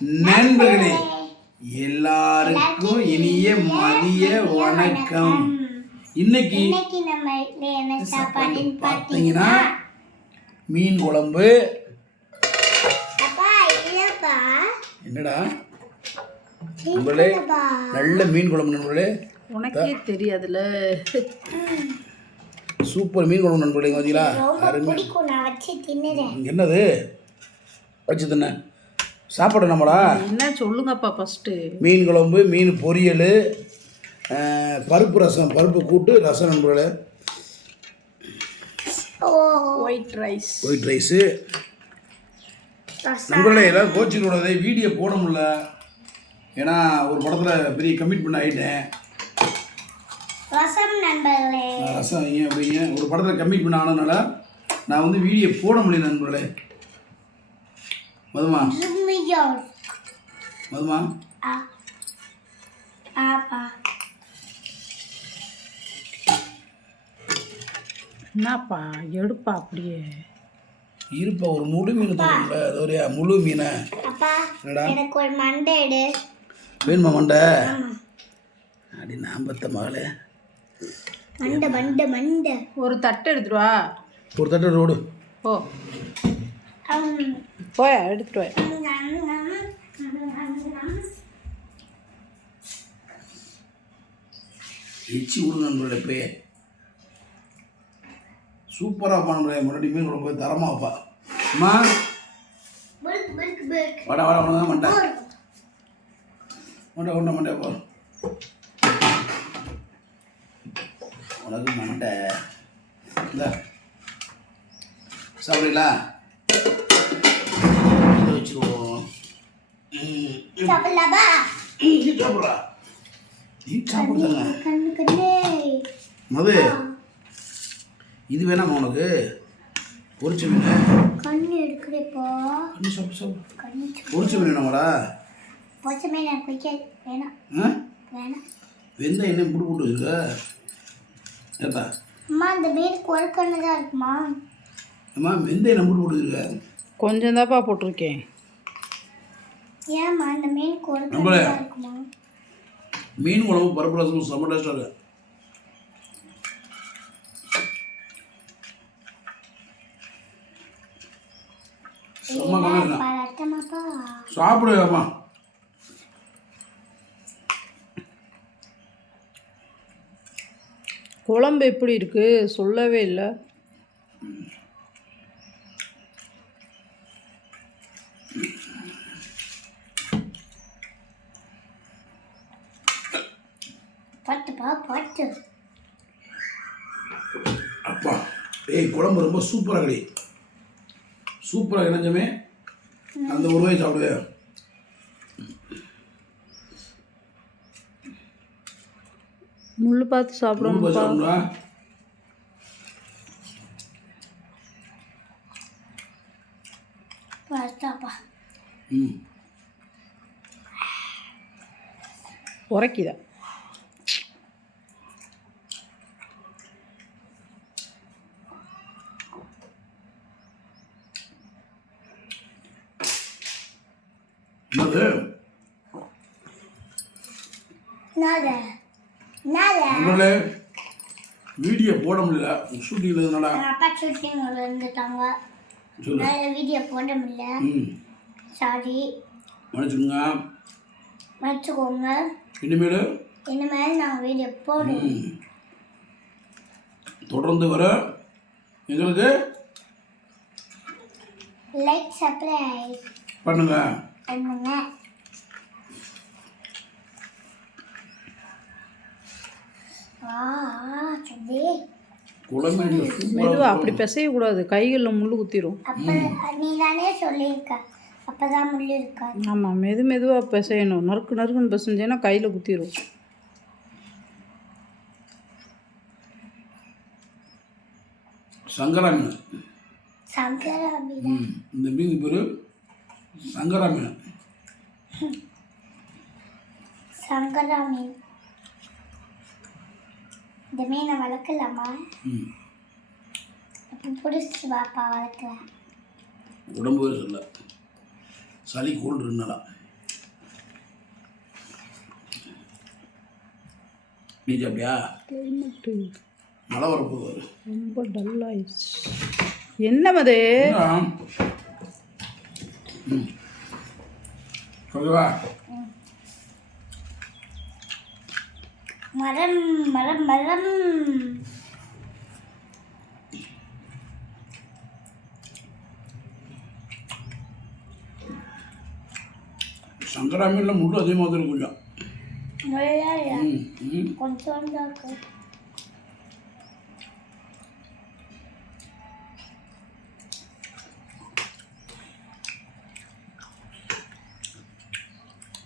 நண்பர்களே எல்லாருக்கும் இனிய மதிய வணக்கம். இன்னைக்கு நம்ம என்ன சாப்பாடுன்னு பார்த்தீங்கன்னா மீன் குழம்பு. என்னடா நண்பர்களே, நல்ல மீன் குழம்பு நண்பர்களே. உனக்கே தெரியாதுல்ல, சூப்பர் மீன் குழம்பு நண்பர்களே. பார்த்தீங்களா என்னது வச்சு தின்ன சாப்பாடு நம்மளா என்ன சொல்லுங்கப்பா. ஃபஸ்ட்டு மீன் குழம்பு, மீன் பொரியல், பருப்பு ரசம், பருப்பு கூட்டு ரசம் நண்பர்களே. ஒயிட் ரைஸு நண்பர்களே. எல்லாம் கோச்சிங் கூடாது, வீடியோ போட முடியல. ஏன்னா ஒரு படத்தில் பெரிய கமிட்மெண்ட் ஆகிட்டேன். ரசம் ஏன் அப்படிங்க, ஒரு படத்தில் கமிட்மெண்ட் ஆனதுனால நான் வந்து வீடியோ போட முடியல நண்பர்களே. மதுமா என்னப்பா எடுப்பா அப்படியே இருப்பா. ஒரு முழு மீன் தரல, அது ஒரு முழு மீனை. என்னடா எனக்கு ஒரு மண்டை எடு. வேணுமா மண்டை? அப்படி நான் பத்த மகளே, மண்டை மண்டை மண்டை ஒரு தட்டு எடுத்துருவா. ஒரு தட்டு ரோடு போய எடுத்துட்டு போய். எச்சி விடுங்க நண்பர்களே. இப்பயே சூப்பராக பண்ணுறேன். முன்னாடி மீன் குழம்பு தரமாப்பா. அம்மா வட வட வட மண்டை மண்டை கொண்ட மண்டை போ. உனக்கு மண்டை இந்த சாப்பிடலா வச்சுருவோம். சாப்பிட்றா நீ சாப்பிடுதாங்க மது. இது வேணாமா உனக்கு? பொரிச்ச மீன் கண்ணு எடுக்கிறப்போ கண்ணு சாப்பிட்டு சாப்பிடு. பொரிச்ச மீன் வேணாமாடா? பொரிச்ச மீன் எனக்கு பிடிக்காது. வேணாம் வேணாம். வெந்தயம் என்ன புட்டு போட்டு வச்சுருக்க? ஏட்டா அம்மா இந்த மீன் கொழுக்கண்ணு தான் இருக்குமா? அம்மா வெந்தயம் என்ன புட்டு போட்டு வச்சுருக்க? கொஞ்சம் தான்ப்பா போட்டிருக்கேன். ஏம்மா இந்த மீன் கொழுக்கண்ணு தான் இருக்குமா? மீன் குழம்பு பருப்பு ரசம் செம்ம டேஸ்டாக இருக்கு. சாப்பிடுவேம்மா. குழம்பு எப்படி இருக்கு சொல்லவே இல்லை. அப்பா ஏய், குழம்பு ரொம்ப சூப்பராக கிடை. சூப்பராக இணைஞ்சமே அந்த ஒரு வாய் சாப்பிடுவேன். முள்ளு பார்த்து சாப்பிடணும். சாப்பிடுவா உரைக்குதா? வீடியோ போட முடியல, ஷூட்டிங் இருந்தனால. அப்பா ஷூட்டிங்ல இருந்துட்டாங்க, வீடியோ போட முடியல. சாரி, மன்னிச்சுக்கோங்க. இனிமேல் நான் வீடியோ போடுவேன். தொடர்ந்து வர எங்களுக்கு லைக் சப்ஸ்கிரைப் பண்ணுங்க. மெதுவா அப்படி பிசைய கூடாது, கைகளில் முள்ளு குத்திரும். நீ தானே சொல்லியிருக்க, அப்பதான் முள்ளு இருக்காது. ஆமாம், மெதுவாக பிசையணும். நறுக்கு நறுக்குன்னு பிசைஞ்சேன்னா கையில் குத்திரும். சங்கரா மீன். சங்கரா மீன். இந்த மீன் பேரு சங்கரா மீன். சங்கரா மீன். இந்த மீனை வளர்க்கலாமா? பிடிச்சி வாப்பா வளர்க்கலாம். உடம்பு சொல்ல சளி கோல்டு இருந்தாலும் நீ சாப்பிட்டியா? கிளைமேட்டு மழை வரப்போகுது. ரொம்ப டல் ஆயிடுச்சு. என்ன மது? சொல்லவா? மரம் மரம் மரம். சங்கரா மீனில் முள்ளு அதிகமாக தான் இருக்கும் கொஞ்சம். முள்ளாயா? ம் ம் கொஞ்சம் தான் இருக்கு.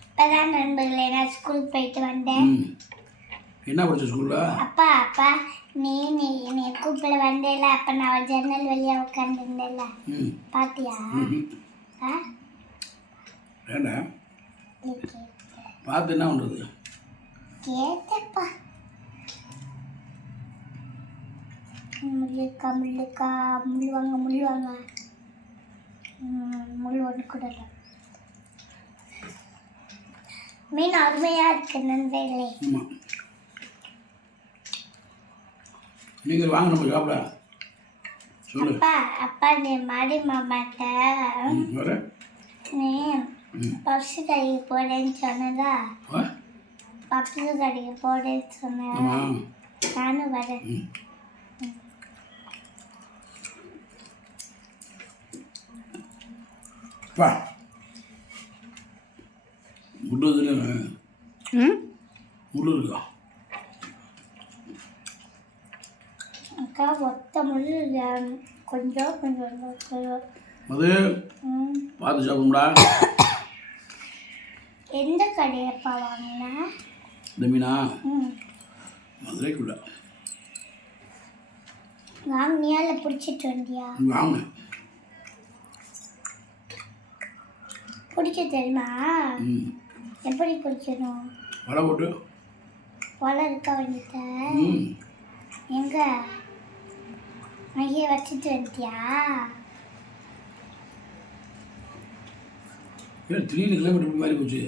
இப்பதான் நண்பர்களே நான் ஸ்கூல் போயிட்டு வந்தேன். ம். என்ன படிச்ச ஸ்கூலில்? அப்பா அப்பா நீ நீ என்னை கூப்பிட வந்தேல, அப்ப நான் ஜன்னல் வழியா உட்காந்துருந்தேல, ம் பாத்தியா? ம் ஆ? ஏண்டா பார்த்து என்ன பண்ணுறது? கேட்டப்பா. முள்ளுக்கா முள்ளுக்கா முள்ளுவாங்க முள்ளுவாங்க. முள் ஒன்று கூட இல்லை. மீன் அருமையா இருக்கு நண்பர்களே. ஆமாம், நீங்கள் வாங்க நம்ம சாப்பிட. சொல்லு. அப்பா அப்பா நீ மாடி மாமாட்ட வர நீ பப்ஸு கடைக்கு போடேன்னு சொன்னதா? பப்ஸு கடைக்கு போடேன்னு சொன்னேன். ஆமாம். நானும் வரேன். வா. முள்ளு இதுல ம் முள்ளு இருக்கா? அக்கா ஒத்த முள் இல்லை. கொஞ்சம் கொஞ்சம் கொஞ்சம். அது பார்த்து சாப்பிடும்டா. எந்த கடையப்பா வாங்கினா? இந்த மீனா ம் மதுரைக்குள்ள வாங்கினியா இல்லை பிடிச்சிட்டு வந்தியா? வாங்க. பிடிக்க தெரியுமா? ம் எப்படி பிடிக்கணும்? வலை போட்டு. வலை இருக்கா வந்துட்ட? ம் எங்க அங்கேயே வச்சுட்டு வந்துட்டியா? ஏன் 3 கிலோமீட்டர் மாதிரி போச்சு?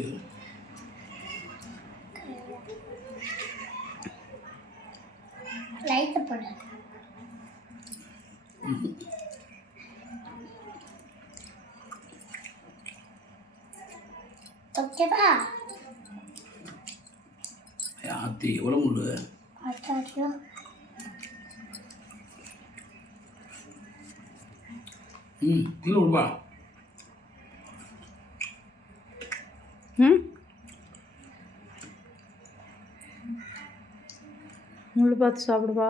லைட்டை போடு. ஓகேவா? ஆத்தி எவ்வளோ முள்ளு? அச்சோ ம் கீழே விடுப்பா. ம் முள் பார்த்து சாப்பிடுவா.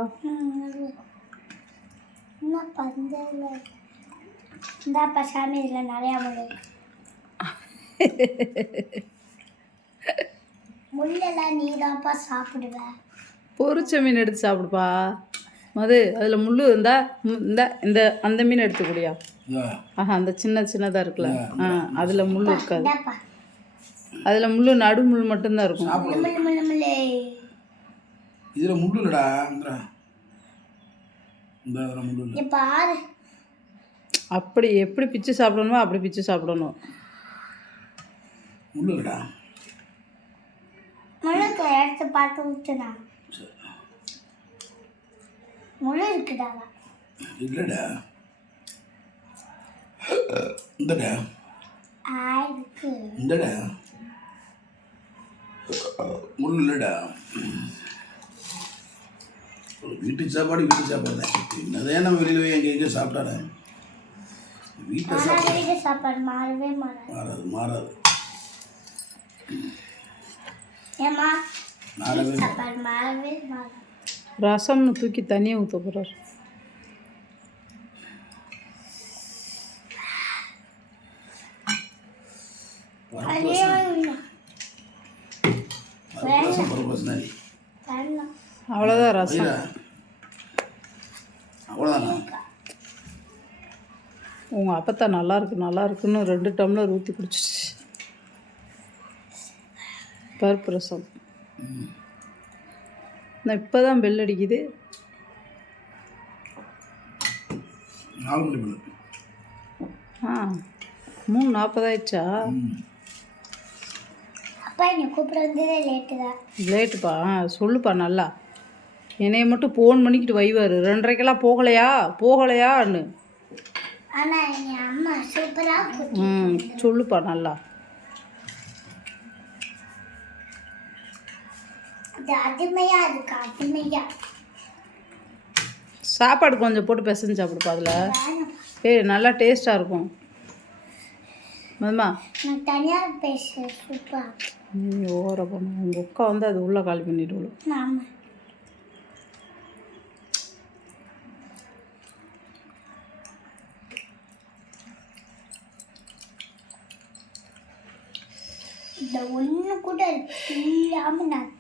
என்ன பந்தல இந்தாப்பா சாமி, இதில் நிறையா முள். முள்ளெல்லாம் நீ தான்ப்பா சாப்பிடுவ. பொரிச்ச மீன் எடுத்து சாப்பிடுப்பா மது. அதில் முள் இருந்தா இந்த அந்த மீன் எடுத்துக்கூடியா? ஆஹா, அந்த சின்னதாக இருக்குல்ல, அதில் முள் இருக்காது. இந்தாப்பா அதில் முள் நடு முள் மட்டும்தான் இருக்கும். முள்ளு முள்ளு முள்ளு. இதில் முள்ளு இல்லைடா. இந்த இதில் முள்ளு இல்லை. இங்க பாரு. அப்படி எப்படி பிச்சு சாப்பிடணுமோ அப்படி பிச்சு சாப்பிடணும். முள்ளு இல்லைடா. முள்ளுக்கு எடுத்து பார்த்து ஊற்றுனா முள் இருக்குடா. இல்லைடா. இந்தடா இருக்கு. இந்தடா முள் இல்லைடா. வீட்டு சாப்பாடு தான். என்னதே நம்ம வெளியில் போய் எங்கே சாப்பிட்டாட வீட்டில் வீட்டு சாப்பாடு மாறவே மாறாது. ஏமா மாறவே சாப்பாடு மாறவே மாறாது. ரசம்னு தூக்கி தனியாக ஊற்ற போகிறார். அவ்வளோதான் ரசம். அவ்வளோதான். உங்கள் அப்பத்தான் நல்லா இருக்குன்னு 2 டம்ளர் ஊற்றி குடிச்சிச்சு. பருப்பு ரசம். நான் இப்போ தான் பெல் அடிக்குது. 4 மணி போல. 3:40 ஆயிடுச்சா? அப்பா என்னை கூப்பிட வந்ததே லேட்டு தான். லேட்டுப்பா சொல்லுப்பா நல்லா. என்னைய மட்டும் ஃபோன் பண்ணிக்கிட்டு வைவார் 2:30க்கெல்லாம் போகலையான்னு. ஆனால் என் அம்மா சூப்பராக சொல்லுப்பா நல்லா. அது அருமையா இருக்கு, அருமையா. சாப்பாடு கொஞ்சம் போட்டு பிசைஞ்சு சாப்பிடுப்பா அதில். நல்லா டேஸ்ட்டாக இருக்கும். மதுமா நான் தனியாக பேசுகிறேன். சூப்பர். நீ ஓர பண்ண உங்கள் அக்கா வந்து அது உள்ளே காலி பண்ணிவிடுவோம். ஆமாம். இந்த ஒன்று கூட இல்லாமல் நான்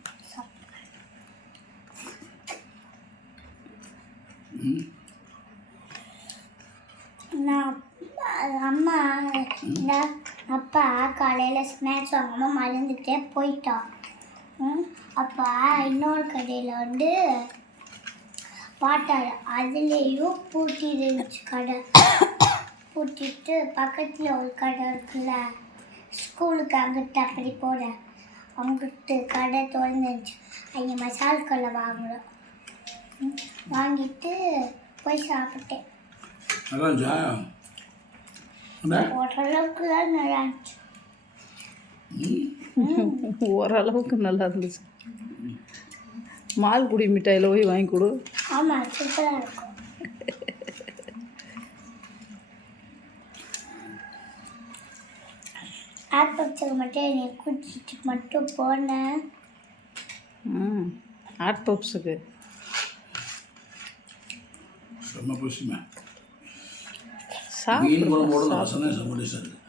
நான் அம்மா அப்பா காலையில் ஸ்நாக்ஸ் வாங்காமல் மறந்துட்டே போயிட்டான். அப்பா இன்னொரு கடையில் வந்து பாட்டாரு, அதுலேயும் பூட்டிருந்துச்சு கடை. பூட்டிட்டு பக்கத்தில் ஒரு கடை இருக்குல்ல, ஸ்கூலுக்கு அங்கிட்டு அப்படி போட அங்கிட்டு கடை திறந்துருந்துச்சு. அங்கே மசால் கடை வாங்குகிறோம். வாங்கிட்டு போய் சாப்பிட்டேன். ஓரளவுக்கு தான் நல்லா இருந்துச்சு. ஓரளவுக்கு நல்லா இருந்துச்சு. மால்குடி மிட்டாயில் போய் வாங்கி கொடு. ஆமாம், சூப்பராக இருக்கும். ஆட்பாக்ஸுக்கு மட்டும் என்னை குடிச்சிட்டு மட்டும் போனேன். ஹாட் பப்ஸுக்கு செம்ம புதுசுமே. மீன் குழம்போட வாசனை செம்ம டேஸ்டாக இருக்குது.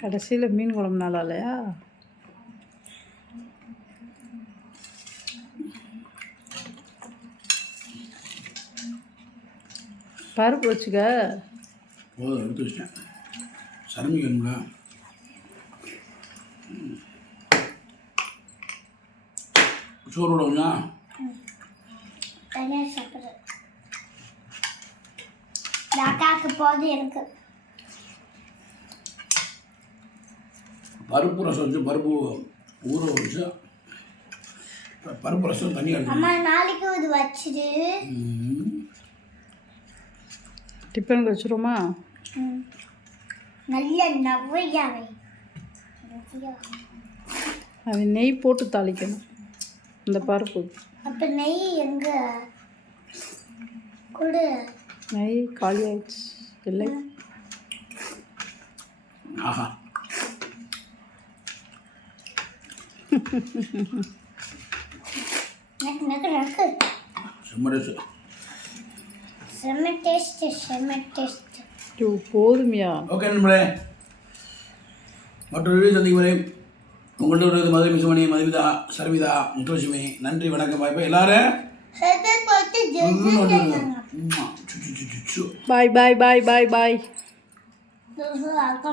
கடைசியில் மீன் குழம்பு நல்லா இல்லையா? பருப்பு வச்சுக்க. போதும், எடுத்து வச்சிட்டேன். சரமிக்கணுங்களா? சோறு விடுவோம்னா தனியாக சாப்பிட்றது அக்காவுக்கு போது. எனக்கு பருப்பு ரசம் வச்சு பருப்பு ஊற வச்சு பருப்பு ரசம் தனியாக இருக்கு. அம்மா நாளைக்கு இது வச்சுட்டு டிஃபனுக்கு வச்சுருமா? நல்ல நவ்வையாவை அது நெய் போட்டு தாளிக்கணும் இந்த பருப்பு. அப்போ நெய் எங்கே கொடு? நெய் காலி ஆயிடுச்சு. இல்லை ஆஹா, செம்ம டேஸ்ட். செம்ம டேஸ்ட்டு, செம்ம டேஸ்ட்டு. போதுமையா? ஓகே நண்பர்களே, மற்றொரு வீடியோ சந்திக்கும் வரை உங்கள்கிட்ட மதுரை மிசுமணி, மதுமிதா, சர்மிதா, முத்துலட்சுமி. நன்றி, வணக்கம். பாய். எல்லாரும் பாய் பாய் பாய் பாய் பாய். அக்கா